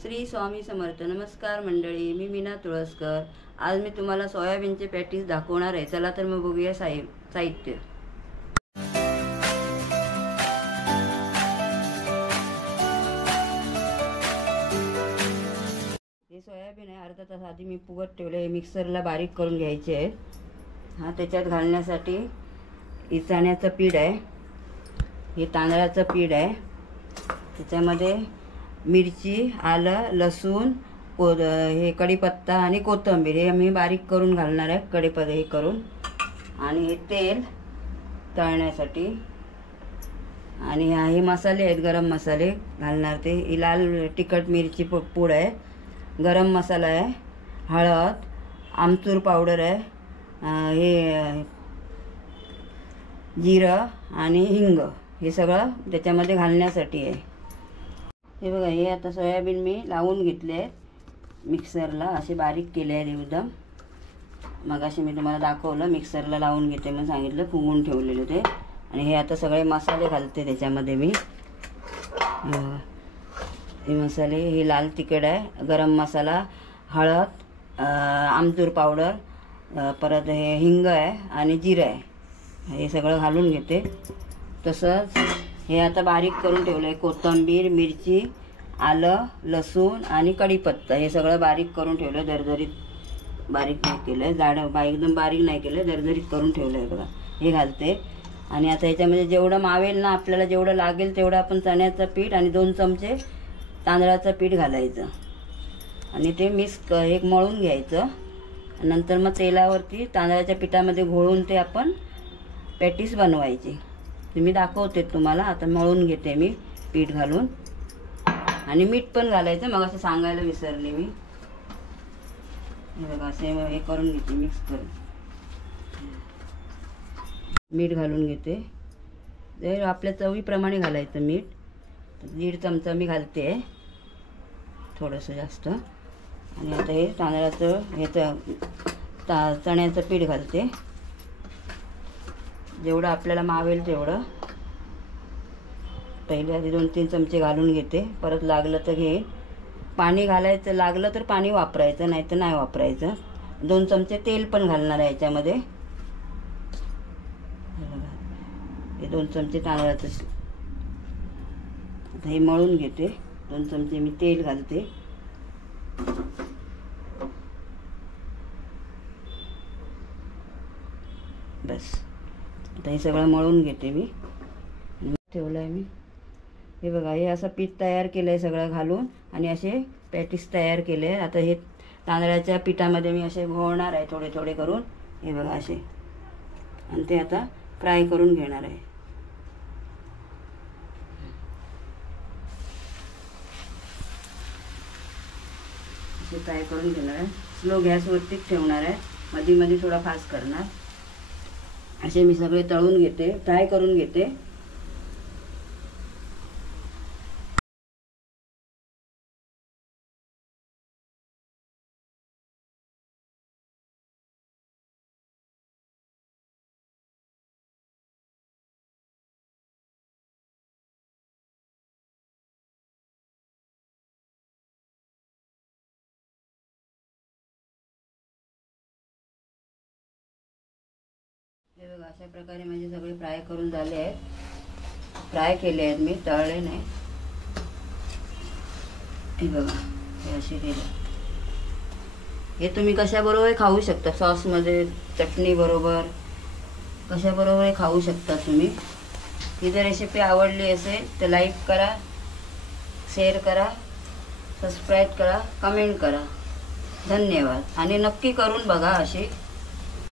श्री स्वामी समर्थ. नमस्कार मंडळी, मी मीना तुळसकर. आज मी तुम्हाला सोयाबीनचे पॅटीस दाखवणार आहे. चला तर मग बघूया साहित्य. हे सोयाबीन आहे, अर्धा तास आधी मी फुगत ठेवले. हे मिक्सरला बारीक करून घ्यायचे आहे. हा त्याच्यात घालण्यासाठी हे चण्याचं पीठ आहे, हे तांदळाचं पीठ आहे. त्याच्यामध्ये मिरची, आलं, लसूण, हे कढीपत्ता आणि कोथिंबीर हे मी बारीक करून घालणार आहे. कढीपत्ता हे करून, आणि हे तेल तळण्यासाठी, आणि हे मसाले आहेत, गरम मसाले घालणार. ते ही लाल तिखट मिरची पूड आहे, गरम मसाला आहे, हळद, आमचूर पावडर आहे, हे जिरं आणि हिंग, हे सगळं त्याच्यामध्ये घालण्यासाठी आहे. हे बघा, हे आता सोयाबीन मी लावून घेतले मिक्सरला, असे बारीक केले आहेत एकदम. मग असे मी तुम्हाला दाखवलं, मिक्सरला लावून घेते म्हणून सांगितलं, फुगून ठेवलेले ते. आणि हे आता सगळे मसाले घालते त्याच्यामध्ये मी. हे मसाले, हे लाल तिखट आहे, गरम मसाला, हळद, आमचूर पावडर, परत हे हिंग आहे आणि जिरं आहे, हे सगळं घालून घेते. तसंच हे आता बारीक करून ठेवलं आहे, कोथिंबीर, मिरची, आलं, लसूण आणि कढीपत्ता, हे सगळं बारीक करून ठेवलं आहे. दरदरीत बारीक नाही केलं आहे, एकदम बारीक नाही केलं आहे, दरदरीत करून ठेवलं आहे बघा. हे घालते. आणि आता ह्याच्यामध्ये जेवढं मावेल ना, आपल्याला जेवढं लागेल तेवढं आपण चण्याचं पीठ आणि 2 चमचे तांदळाचं पीठ घालायचं, आणि ते एक मळून घ्यायचं. नंतर मग तेलावरती तांदळाच्या पिठामध्ये घोळून ते आपण पॅटीस बनवायची. मी दाखवते तुम्हाला. आता मळून घेते मी पीठ घालून, आणि मीठ पण घालायचं, मग असं सांगायला विसरले मी. हे बघा, असे हे करून घेते, मिक्स करून मीठ घालून घेते. ते आपल्या चवीप्रमाणे घालायचं मीठ. 1.5 चमचा मी घालते, थोडंसं जास्त. आणि आता हे तांदळाचं चण्याचं पीठ घालते, जेवढं आपल्याला मावेल तेवढं. पहिले आधी 2-3 चमचे घालून घेते, परत लागलं तर घे. पाणी घालायचं, लागलं तर पाणी वापरायचं, नाही तर नाही वापरायचं. 2 चमचे तेल पण घालणार आहे याच्यामध्ये. हे 2 चमचे तांदळाचं. आता हे मळून घेते. 2 चमचे मी तेल घालते. बस, आता हे सगळं मळून घेते मी. ठेवलं आहे मी. हे बघा, हे असं पीठ तयार केलं आहे सगळं घालून, आणि असे पॅटीस तयार केले आहे. आता हे तांदळाच्या पिठामध्ये मी असे घोळणार आहे, थोडे थोडे करून. हे बघा असे, आणि ते आता फ्राय करून घेणार आहे. असे फ्राय करून घेणार आहे. स्लो गॅसवरतीच ठेवणार आहे, मध्ये मध्ये थोडा फास्ट करणार. असे मी सगळे तळून घेते, फ्राय करून घेते. हे बघा, अशा प्रकारे माझे सगळे फ्राय करून झाले आहेत. फ्राय केले आहेत मी, तळले नाही. हे बघा, हे असे केले. हे तुम्ही कशाबरोबर खाऊ शकता, सॉसमध्ये, चटणी बरोबर, कशाबरोबर खाऊ शकता तुम्ही. ही जर रेसिपी आवडली असेल तर लाईक करा, शेअर करा, सबस्क्राईब करा, कमेंट करा. धन्यवाद. आणि नक्की करून बघा अशी.